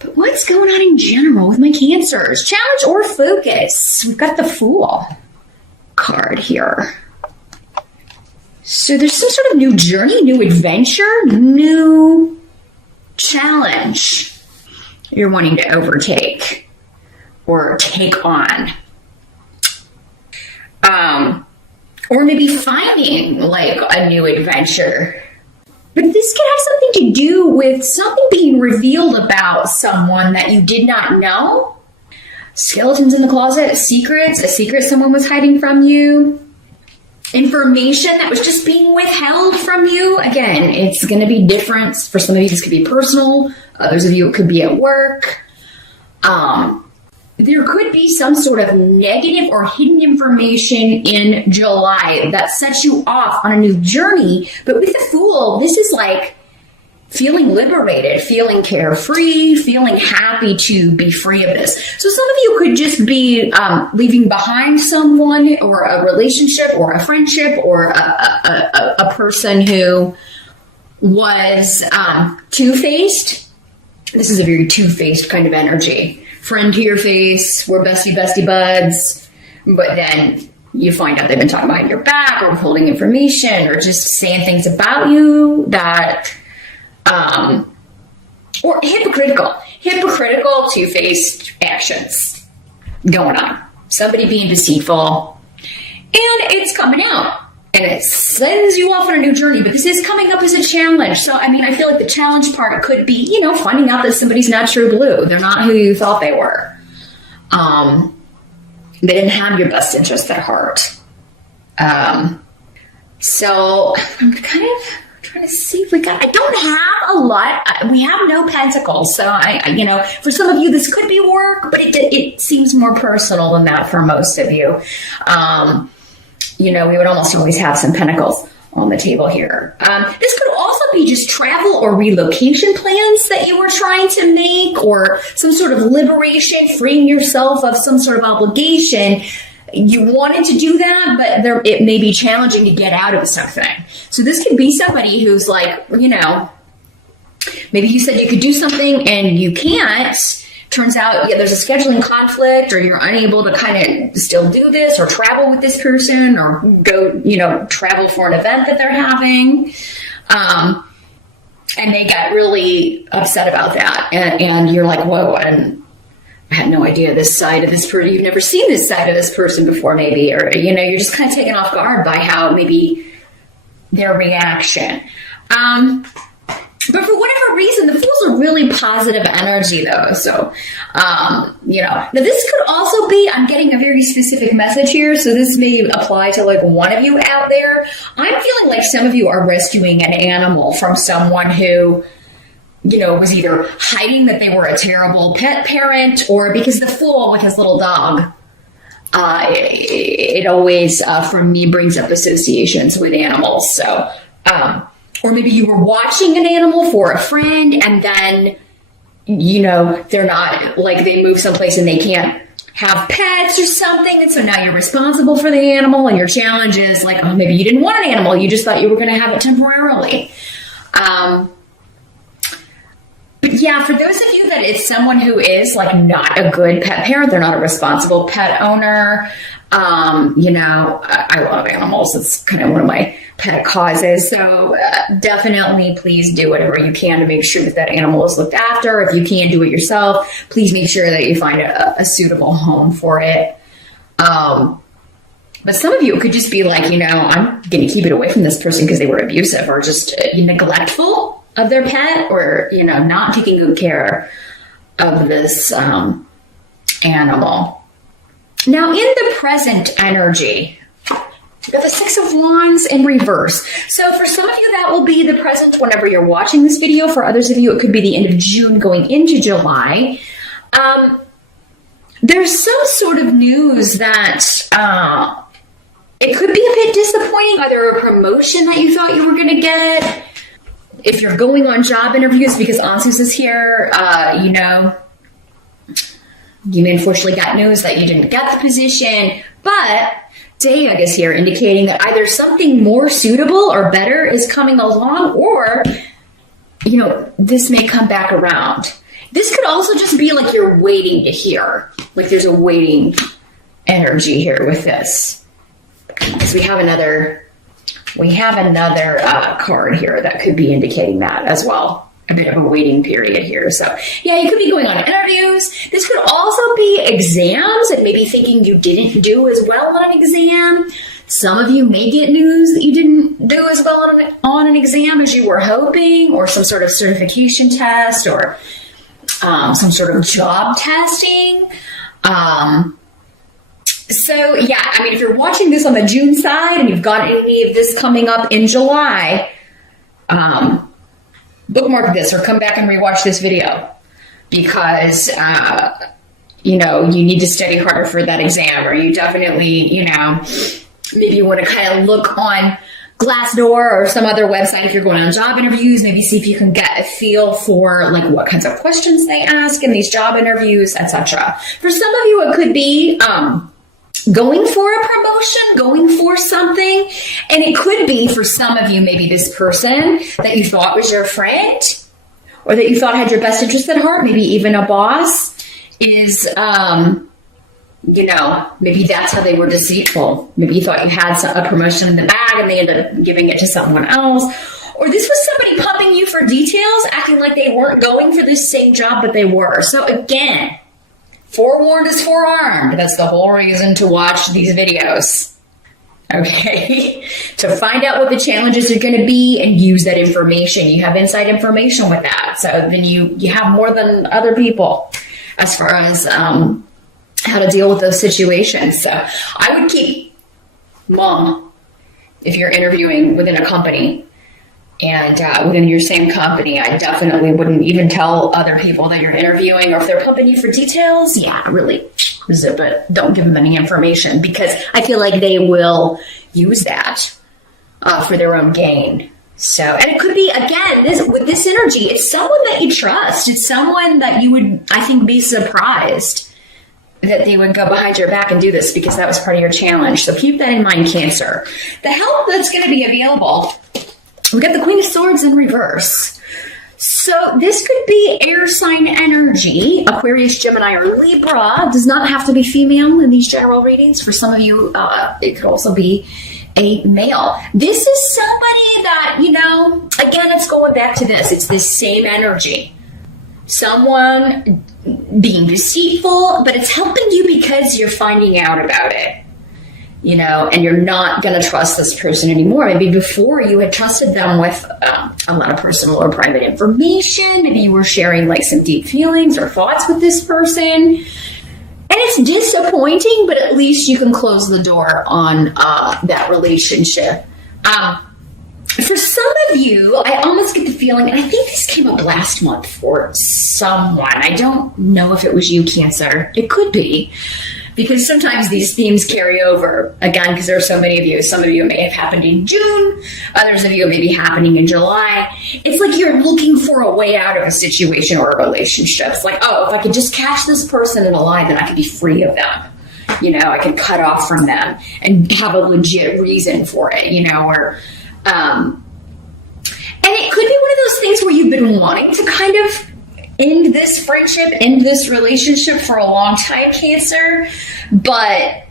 But what's going on in general with my Cancers? Challenge or focus? We've got the Fool card here. So there's some sort of new journey, new adventure, new challenge you're wanting to overtake or take on. Or maybe finding like a new adventure. But this could have something to do with something being revealed about someone that you did not know. Skeletons in the closet, secrets, a secret someone was hiding from you. Information that was just being withheld from you. Again, it's going to be different. For some of you, this could be personal. Others of you, it could be at work. There could be some sort of negative or hidden information in July that sets you off on a new journey. But with the Fool, this is like feeling liberated, feeling carefree, feeling happy to be free of this. So some of you could just be leaving behind someone or a relationship or a friendship or a person who was two-faced. This is a very two-faced kind of energy. Friend to your face, we're bestie buds, but then you find out they've been talking behind your back or withholding information or just saying things about you that, or hypocritical, two-faced actions going on. Somebody being deceitful, and it's coming out. And it sends you off on a new journey, but this is coming up as a challenge. So, I mean, I feel like the challenge part could be, you know, finding out that somebody's not true blue. They're not who you thought they were. They didn't have your best interest at heart. So, I'm kind of trying to see if we got, I don't have a lot. We have no pentacles. So, you know, for some of you, this could be work, but it seems more personal than that for most of you. You know, we would almost always have some pentacles on the table here. This could also be just travel or relocation plans that you were trying to make, or some sort of liberation, freeing yourself of some sort of obligation. You wanted to do that, but it may be challenging to get out of something. So this could be somebody who's like, you know, maybe you said you could do something and you can't. Turns out, yeah, there's a scheduling conflict, or you're unable to kind of still do this or travel with this person or go, you know, travel for an event that they're having. And they got really upset about that. And you're like, whoa, I had no idea this side of this person. You've never seen this side of this person before, maybe. Or, you know, you're just kind of taken off guard by how maybe their reaction. But for whatever reason, the Fool's a really positive energy, though. So, you know, now this could also be, I'm getting a very specific message here, so this may apply to like one of you out there. I'm feeling like some of you are rescuing an animal from someone who, you know, was either hiding that they were a terrible pet parent, or because the Fool with his little dog, it always, for me, brings up associations with animals. So, or maybe you were watching an animal for a friend, and then, you know, they're not, like, they move someplace and they can't have pets or something, and so now you're responsible for the animal, and your challenge is like, oh, maybe you didn't want an animal, you just thought you were going to have it temporarily. But yeah, for those of you that it's someone who is like not a good pet parent, they're not a responsible pet owner. You know, I love animals. It's kind of one of my pet causes. So definitely please do whatever you can to make sure that that animal is looked after. If you can't do it yourself, please make sure that you find a suitable home for it. But some of you, it could just be like, you know, I'm going to keep it away from this person because they were abusive or just neglectful of their pet, or, you know, not taking good care of this animal. Now, in the present energy, we have the Six of Wands in reverse. So for some of you, that will be the present whenever you're watching this video. For others of you, it could be the end of June going into July. There's some sort of news that it could be a bit disappointing, either a promotion that you thought you were going to get. If you're going on job interviews, because Ansus is here, you know, you may unfortunately got news that you didn't get the position, but Dayag is here indicating that either something more suitable or better is coming along, or, you know, this may come back around. This could also just be like you're waiting to hear. Like there's a waiting energy here with this. Because we have another card here that could be indicating that as well. A bit of a waiting period here. So yeah, you could be going on interviews. This could also be exams and maybe thinking you didn't do as well on an exam. Some of you may get news that you didn't do as well on an exam as you were hoping, or some sort of certification test, or some sort of job testing. So yeah, I mean, if you're watching this on the June side and you've got any of this coming up in July, bookmark this or come back and rewatch this video, because you know, you need to study harder for that exam, or you definitely, you know, maybe you want to kind of look on Glassdoor or some other website if you're going on job interviews. Maybe see if you can get a feel for like what kinds of questions they ask in these job interviews, etc. For some of you, it could be going for a promotion, going for something. And it could be for some of you, maybe this person that you thought was your friend or that you thought had your best interest at heart, maybe even a boss, is, you know, maybe that's how they were deceitful. Maybe you thought you had a promotion in the bag and they ended up giving it to someone else. Or this was somebody pumping you for details, acting like they weren't going for this same job, but they were. So again, forewarned is forearmed. That's the whole reason to watch these videos. Okay? To find out what the challenges are going to be and use that information. You have inside information with that. So then you have more than other people as far as how to deal with those situations. So I would keep mum if you're interviewing within a company. And within your same company, I definitely wouldn't even tell other people that you're interviewing, or if they're pumping you for details, yeah, really zip it. Don't give them any information, because I feel like they will use that for their own gain. So, and it could be, again, with this energy, it's someone that you trust. It's someone that you would, I think, be surprised that they would go behind your back and do this, because that was part of your challenge. So keep that in mind, Cancer. The help that's going to be available, we got the Queen of Swords in reverse. So this could be air sign energy, Aquarius, Gemini, or Libra. Does not have to be female in these general readings. For some of you, it could also be a male. This is somebody that, you know, again, it's going back to this. It's this same energy. Someone being deceitful, but it's helping you because you're finding out about it. You know, and you're not going to trust this person anymore. Maybe before you had trusted them with a lot of personal or private information. Maybe you were sharing like some deep feelings or thoughts with this person. And it's disappointing, but at least you can close the door on that relationship. For some of you, I almost get the feeling, and I think this came up last month for someone. I don't know if it was you, Cancer. It could be. Because sometimes these themes carry over, again, because there are so many of you. Some of you may have happened in June. Others of you may be happening in July. It's like you're looking for a way out of a situation or a relationship. It's like, oh, if I could just catch this person in a lie, then I could be free of them. You know, I could cut off from them and have a legit reason for it, you know, or... and it could be one of those things where you've been wanting to kind of end this friendship, end this relationship for a long time, Cancer, but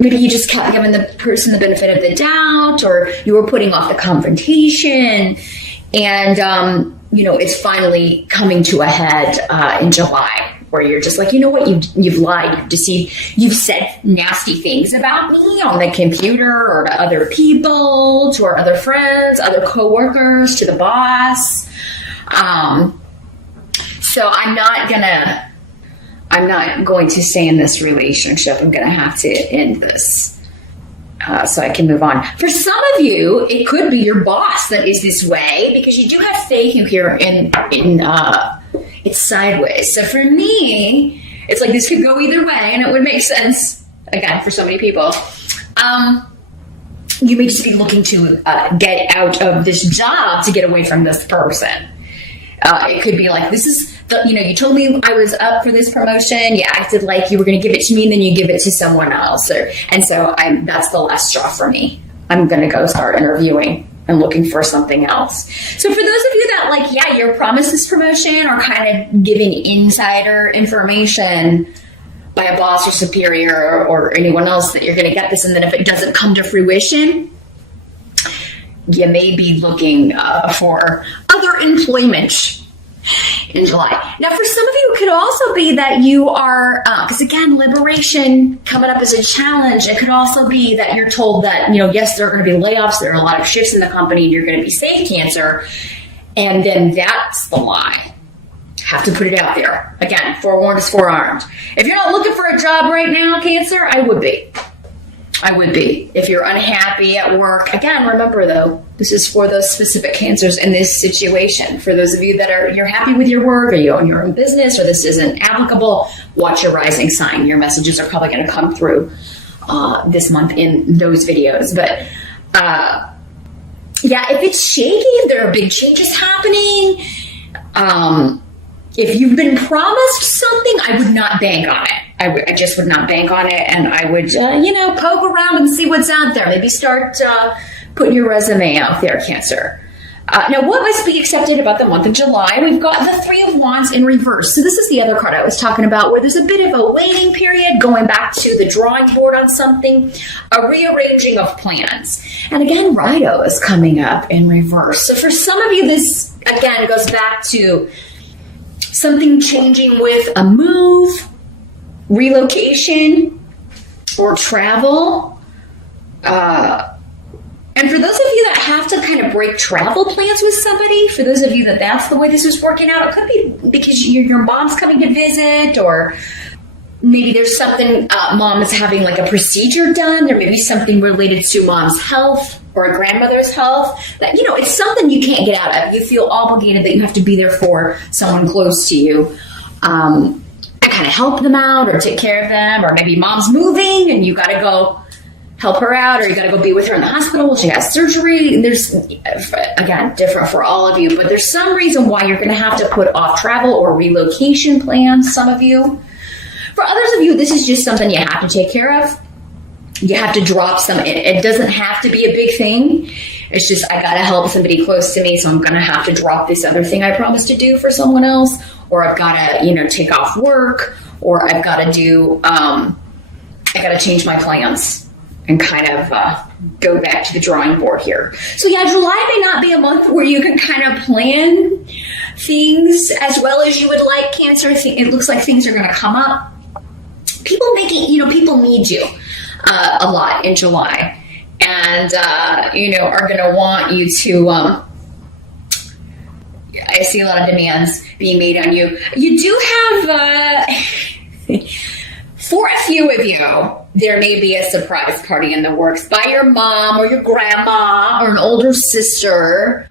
maybe you just kept giving the person the benefit of the doubt, or you were putting off the confrontation, and you know, it's finally coming to a head in July, where you're just like, you know what, you've lied, you've deceived, you've said nasty things about me on the computer or to other people, to our other friends, other coworkers, to the boss. So I'm not going to stay in this relationship. I'm going to have to end this so I can move on. For some of you, it could be your boss that is this way, because you do have faith here in it's sideways. So for me, it's like this could go either way, and it would make sense, again, for so many people. You may just be looking to get out of this job to get away from this person. It could be like, this is, you told me I was up for this promotion. You acted like you were going to give it to me, and then you give it to someone else. And so that's the last straw for me. I'm going to go start interviewing and looking for something else. So for those of you that like, yeah, you're promised this promotion or kind of giving insider information by a boss or superior or anyone else that you're going to get this, and then if it doesn't come to fruition, you may be looking for other employment in July. Now, for some of you, it could also be that you are, because again, liberation coming up as a challenge. It could also be that you're told that, you know, yes, there are going to be layoffs. There are a lot of shifts in the company and you're going to be safe, Cancer. And then that's the lie. Have to put it out there. Again, forewarned is forearmed. If you're not looking for a job right now, Cancer, I would be. If you're unhappy at work. Again, remember though, this is for those specific Cancers in this situation. For those of you that are, you're happy with your work, or you own your own business, or this isn't applicable, watch your rising sign. Your messages are probably going to come through this month in those videos. But yeah, if it's shaky, if there are big changes happening, if you've been promised something, I would not bank on it. I just would not bank on it, and I would, you know, poke around and see what's out there. Maybe start putting your resume out there, Cancer. Now, what must be accepted about the month of July? We've got the Three of Wands in reverse. So this is the other card I was talking about, where there's a bit of a waiting period, going back to the drawing board on something, a rearranging of plans. And again, Rido is coming up in reverse. So for some of you, this, again, goes back to something changing with a move, relocation, or travel. And for those of you that have to kind of break travel plans with somebody, for those of you that that's the way this is working out, it could be because your mom's coming to visit, or maybe there's something, mom is having like a procedure done. There may be something related to mom's health or a grandmother's health that, you know, it's something you can't get out of. You feel obligated that you have to be there for someone close to you. And kind of help them out or take care of them, or maybe mom's moving and you got to go help her out, or you got to go be with her in the hospital while she has surgery. There's, again, different for all of you, but there's some reason why you're going to have to put off travel or relocation plans, some of you. For others of you, this is just something you have to take care of. You have to drop some. It doesn't have to be a big thing. It's just, I got to help somebody close to me, so I'm going to have to drop this other thing I promised to do for someone else, or I've got to, you know, take off work, or I've got to do, I got to change my plans and kind of go back to the drawing board here. So yeah, July may not be a month where you can kind of plan things as well as you would like, Cancer. It looks like things are going to come up. People making, you know, people need you a lot in July, and you know, are going to want you to, I see a lot of demands being made on you. You do have, for a few of you, there may be a surprise party in the works by your mom or your grandma or an older sister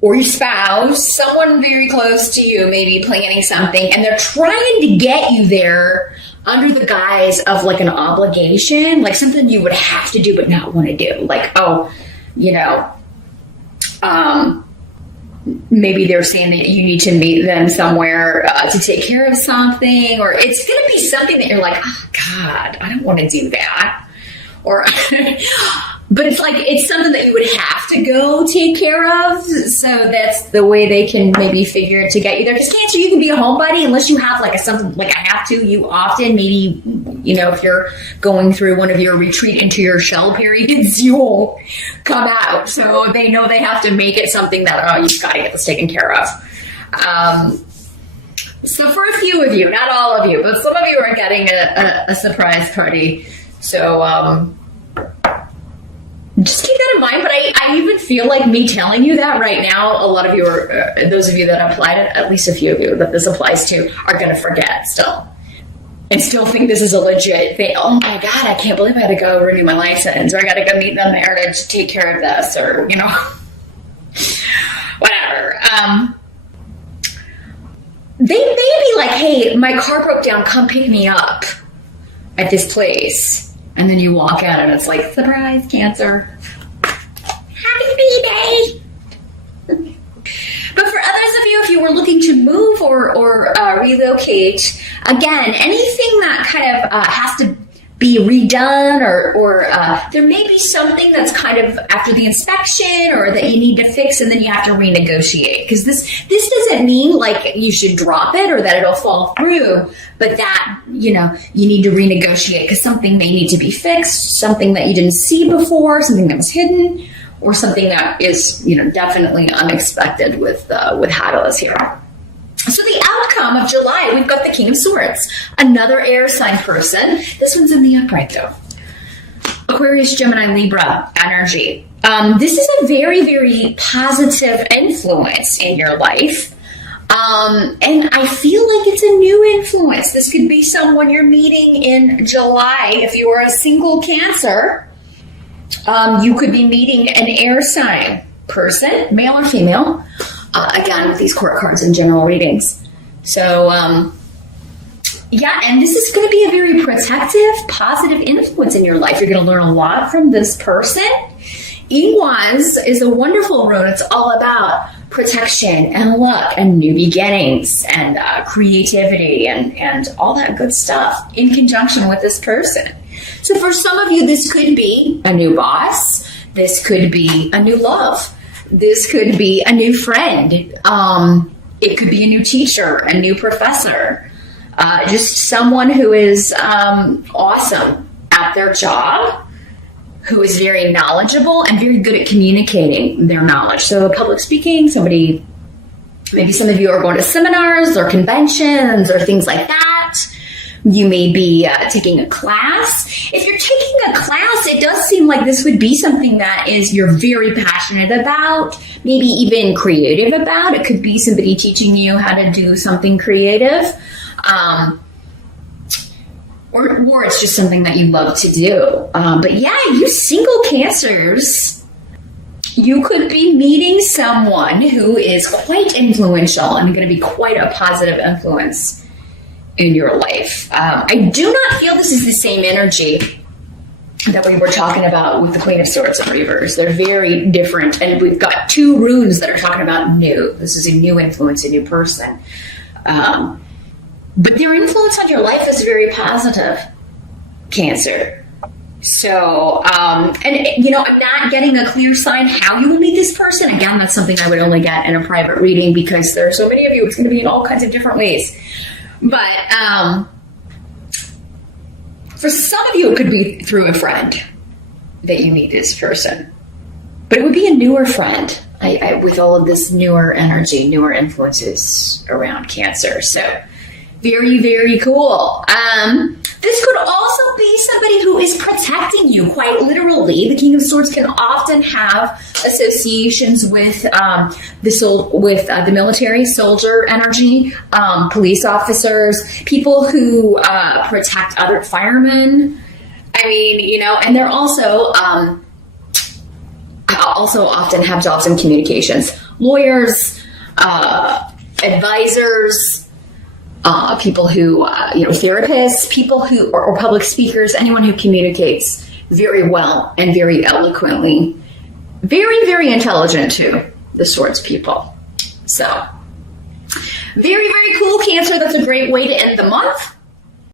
or your spouse. Someone very close to you may be planning something, and they're trying to get you there under the guise of like an obligation, like something you would have to do but not want to do. Like, oh, you know, maybe they're saying that you need to meet them somewhere to take care of something, or it's going to be something that you're like, oh God, I don't want to do that. Or, but it's like, it's something that you would have to go take care of. So that's the way they can maybe figure to get you there. Because Cancer, you can be a homebody unless you have like something like I have to. You often, maybe, you know, if you're going through one of your retreat into your shell periods, you won't come out. So they know they have to make it something that, oh, you've got to get this taken care of. So for a few of you, not all of you, but some of you are getting a surprise party. So just keep that in mind. But I even feel like me telling you that right now, a lot of you are, those of you that applied it, at least a few of you that this applies to, are going to forget still. And still think this is a legit thing. Oh my God, I can't believe I had to go renew my license, or I got to go meet them there to take care of this, or, you know, whatever. They may be like, hey, my car broke down, come pick me up at this place. And then you walk out and it's like, surprise, Cancer. Happy B-Day. But for others of you, if you were looking to move or relocate, again, anything that kind of has to be redone, or there may be something that's kind of after the inspection or that you need to fix, and then you have to renegotiate. Because this doesn't mean like you should drop it or that it'll fall through, but that, you need to renegotiate because something may need to be fixed, something that you didn't see before, something that was hidden, or something that is, definitely unexpected with Hadalus here. So the outcome of July, we've got the King of Swords, another air sign person. This one's in the upright though. Aquarius, Gemini, Libra energy. This is a very, very positive influence in your life. And I feel like it's a new influence. This could be someone you're meeting in July. If you are a single Cancer, you could be meeting an air sign person, male or female. Again, with these court cards and general readings. So, yeah, and this is going to be a very protective, positive influence in your life. You're going to learn a lot from this person. Iwaz is a wonderful rune. It's all about protection and luck and new beginnings and creativity and all that good stuff in conjunction with this person. So for some of you, this could be a new boss. This could be a new love. This could be a new friend. It could be a new teacher, a new professor, just someone who is awesome at their job, who is very knowledgeable and very good at communicating their knowledge. So public speaking, maybe some of you are going to seminars or conventions or things like that. You may be taking a class. If you're taking a class, it does seem like this would be something that you're very passionate about, maybe even creative about. It could be somebody teaching you how to do something creative, or it's just something that you love to do. But yeah, you single Cancers, you could be meeting someone who is quite influential and going to be quite a positive influence in your life. I do not feel this is the same energy that we were talking about with the Queen of Swords and Reverse. They're very different, and we've got two runes that are talking about new. This is a new influence, a new person. But their influence on your life is very positive, Cancer. So, I'm not getting a clear sign how you will meet this person. Again, that's something I would only get in a private reading because there are so many of you. It's going to be in all kinds of different ways. But for some of you, it could be through a friend that you meet this person. But it would be a newer friend with all of this newer energy, newer influences around Cancer. So very, very cool. This could also be somebody who is protecting you, quite literally. The King of Swords can often have associations with the military, soldier energy, police officers, people who protect other firemen. And they're also often have jobs in communications, lawyers, advisors. People who, therapists, people who, or public speakers, anyone who communicates very well and very eloquently. Very, very intelligent too, the Swords people. So, very, very cool, Cancer. That's a great way to end the month.